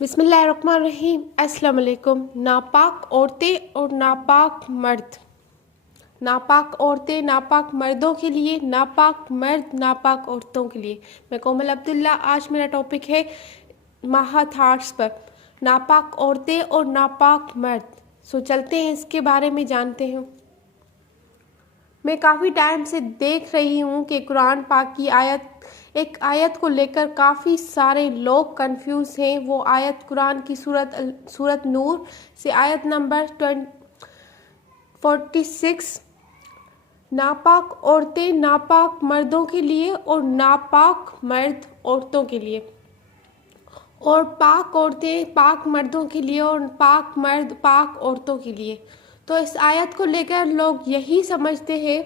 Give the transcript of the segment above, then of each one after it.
بسم اللہ الرحمن الرحیم۔ السلام علیکم۔ ناپاک عورتیں اور ناپاک مرد، ناپاک عورتیں ناپاک مردوں کے لیے، ناپاک مرد ناپاک عورتوں کے لیے۔ میں کومل عبداللہ، آج میرا ٹاپک ہے ماہا تھاٹس پر ناپاک عورتیں اور ناپاک مرد۔ چلتے ہیں اس کے بارے میں جانتے ہیں۔ میں کافی ٹائم سے دیکھ رہی ہوں کہ قرآن پاک کی ایک آیت کو لے کر کافی سارے لوگ کنفیوز ہیں۔ وہ آیت قرآن کی سورت نور سے آیت نمبر 46، ناپاک عورتیں ناپاک مردوں کے لیے اور ناپاک مرد عورتوں کے لیے، اور پاک عورتیں پاک مردوں کے لیے اور پاک مرد پاک عورتوں کے لیے۔ تو اس آیت کو لے کر لوگ یہی سمجھتے ہیں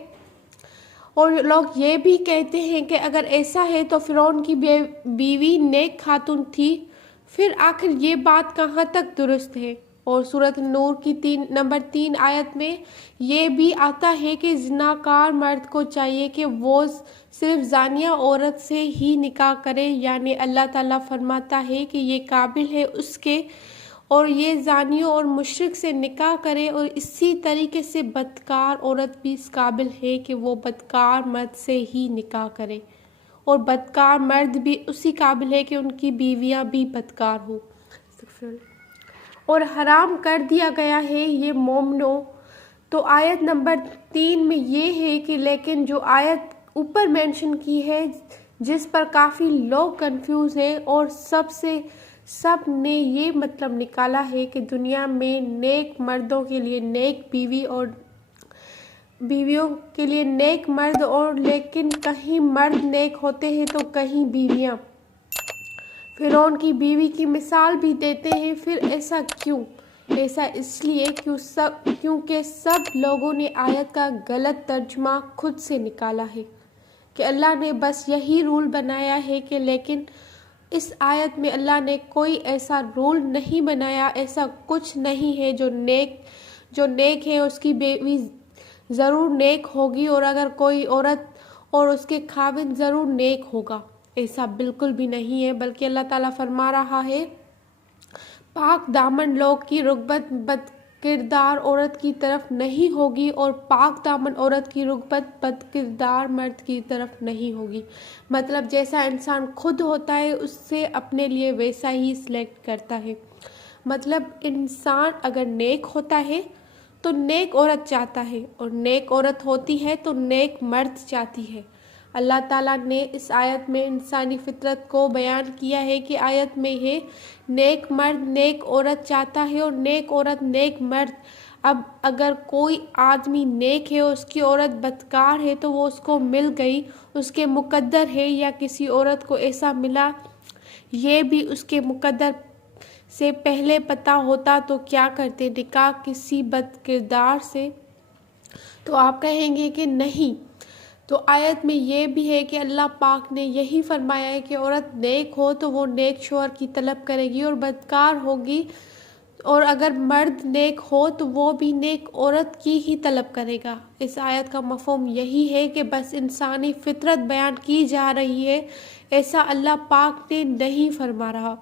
اور لوگ یہ بھی کہتے ہیں کہ اگر ایسا ہے تو فرعون کی بیوی نیک خاتون تھی، پھر آخر یہ بات کہاں تک درست ہے؟ اور سورۃ نور کی نمبر 3 آیت میں یہ بھی آتا ہے کہ زناکار مرد کو چاہیے کہ وہ صرف زانیہ عورت سے ہی نکاح کرے، یعنی اللہ تعالیٰ فرماتا ہے کہ یہ قابل ہے اس کے اور یہ زانیوں اور مشرک سے نکاح کرے، اور اسی طریقے سے بدکار عورت بھی اس قابل ہے کہ وہ بدکار مرد سے ہی نکاح کرے، اور بدکار مرد بھی اسی قابل ہے کہ ان کی بیویاں بھی بدکار ہوں۔ اور حرام کر دیا گیا ہے یہ مومنوں۔ تو آیت نمبر 3 میں یہ ہے کہ لیکن جو آیت اوپر مینشن کی ہے جس پر کافی لوگ کنفیوز ہیں، اور سب نے یہ مطلب نکالا ہے کہ دنیا میں نیک مردوں کے لیے نیک بیوی اور بیویوں کے لیے نیک مرد، اور لیکن کہیں مرد نیک ہوتے ہیں تو کہیں بیویاں۔ فرعون کی بیوی کی مثال بھی دیتے ہیں۔ پھر ایسا کیوں؟ ایسا اس لیے کیونکہ سب لوگوں نے آیت کا غلط ترجمہ خود سے نکالا ہے کہ اللہ نے بس یہی رول بنایا ہے کہ، لیکن اس آیت میں اللہ نے کوئی ایسا رول نہیں بنایا۔ ایسا کچھ نہیں ہے جو نیک ہے اس کی بیوی ضرور نیک ہوگی، اور اگر کوئی عورت اور اس کے خاوند ضرور نیک ہوگا، ایسا بالکل بھی نہیں ہے۔ بلکہ اللہ تعالیٰ فرما رہا ہے پاک دامن لوگ کی رغبت بد کردار عورت کی طرف نہیں ہوگی، اور پاک دامن عورت کی رغبت بد کردار مرد کی طرف نہیں ہوگی۔ مطلب جیسا انسان خود ہوتا ہے اس سے اپنے لیے ویسا ہی سلیکٹ کرتا ہے۔ مطلب انسان اگر نیک ہوتا ہے تو نیک عورت چاہتا ہے، اور نیک عورت ہوتی ہے تو نیک مرد چاہتی ہے۔ اللہ تعالیٰ نے اس آیت میں انسانی فطرت کو بیان کیا ہے کہ آیت میں ہے نیک مرد نیک عورت چاہتا ہے اور نیک عورت نیک مرد۔ اب اگر کوئی آدمی نیک ہے اور اس کی عورت بدکار ہے تو وہ اس کو مل گئی، اس کے مقدر ہے، یا کسی عورت کو ایسا ملا یہ بھی اس کے مقدر سے پہلے پتہ ہوتا تو کیا کرتے نکاح کسی بد کردار سے؟ تو آپ کہیں گے کہ نہیں۔ تو آیت میں یہ بھی ہے کہ اللہ پاک نے یہی فرمایا ہے کہ عورت نیک ہو تو وہ نیک شوہر کی طلب کرے گی، اور بدکار ہوگی، اور اگر مرد نیک ہو تو وہ بھی نیک عورت کی ہی طلب کرے گا۔ اس آیت کا مفہوم یہی ہے کہ بس انسانی فطرت بیان کی جا رہی ہے، ایسا اللہ پاک نے نہیں فرما رہا۔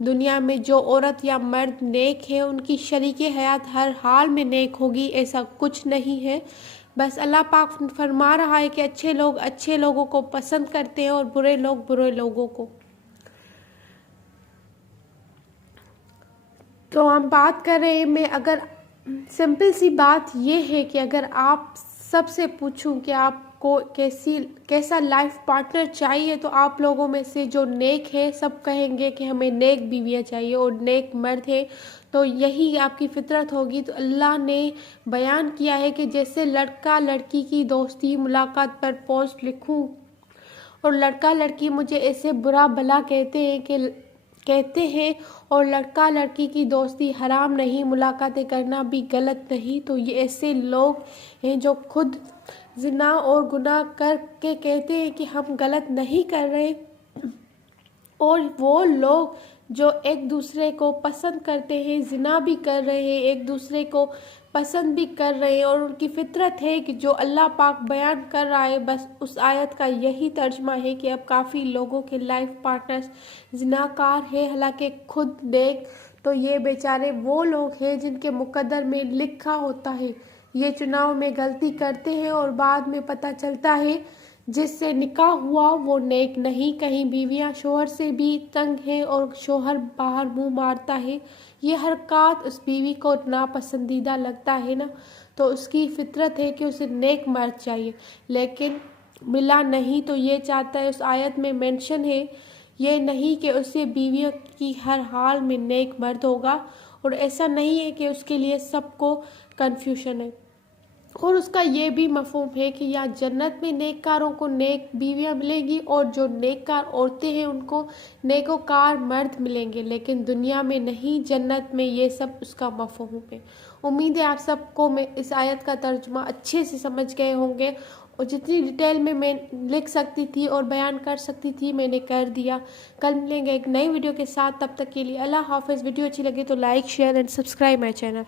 دنیا میں جو عورت یا مرد نیک ہے ان کی شریک حیات ہر حال میں نیک ہوگی، ایسا کچھ نہیں ہے۔ بس اللہ پاک فرما رہا ہے کہ اچھے لوگ اچھے لوگوں کو پسند کرتے ہیں اور برے لوگ برے لوگوں کو۔ تو ہم بات کر رہے ہیں اگر سمپل سی بات یہ ہے کہ اگر آپ سب سے پوچھوں کہ آپ کو کیسا لائف پارٹنر چاہیے، تو آپ لوگوں میں سے جو نیک ہے سب کہیں گے کہ ہمیں نیک بیویاں چاہیے اور نیک مرد ہے، تو یہی آپ کی فطرت ہوگی۔ تو اللہ نے بیان کیا ہے کہ جیسے لڑکا لڑکی کی دوستی ملاقات پر پوسٹ لکھوں اور لڑکا لڑکی مجھے ایسے برا بھلا کہتے ہیں اور لڑکا لڑکی کی دوستی حرام نہیں، ملاقاتیں کرنا بھی غلط نہیں، تو یہ ایسے لوگ ہیں جو خود زنا اور گناہ کر کے کہتے ہیں کہ ہم غلط نہیں کر رہے، اور وہ لوگ جو ایک دوسرے کو پسند کرتے ہیں زنا بھی کر رہے ہیں، ایک دوسرے کو پسند بھی کر رہے ہیں اور ان کی فطرت ہے کہ جو اللہ پاک بیان کر رہا ہے بس اس آیت کا یہی ترجمہ ہے کہ اب کافی لوگوں کے لائف پارٹنرز زناکار ہے، حالانکہ خود نیک تو یہ بیچارے وہ لوگ ہیں جن کے مقدر میں لکھا ہوتا ہے یہ چناؤ میں غلطی کرتے ہیں اور بعد میں پتہ چلتا ہے جس سے نکاح ہوا وہ نیک نہیں، کہیں بیویاں شوہر سے بھی تنگ ہیں اور شوہر باہر منہ مارتا ہے، یہ حرکات اس بیوی کو ناپسندیدہ لگتا ہے نا، تو اس کی فطرت ہے کہ اسے نیک مرد چاہیے، لیکن ملا نہیں تو یہ چاہتا ہے، اس آیت میں مینشن ہے یہ نہیں کہ اسے بیویوں کی ہر حال میں نیک مرد ہوگا، اور ایسا نہیں ہے کہ اس کے لیے سب کو کنفیوژن ہے، اور اس کا یہ بھی مفہوم ہے کہ یا جنت میں نیک کاروں کو نیک بیویاں ملیں گی اور جو نیک کار عورتیں ہیں ان کو نیکوکار مرد ملیں گے، لیکن دنیا میں نہیں، جنت میں، یہ سب اس کا مفہوم ہے۔ امید ہے آپ سب کو میں اس آیت کا ترجمہ اچھے سے سمجھ گئے ہوں گے، اور جتنی ڈیٹیل میں لکھ سکتی تھی اور بیان کر سکتی تھی میں نے کر دیا۔ کل ملیں گے ایک نئی ویڈیو کے ساتھ، تب تک کے لیے اللہ حافظ۔ ویڈیو اچھی لگے تو like, share and subscribe my channel.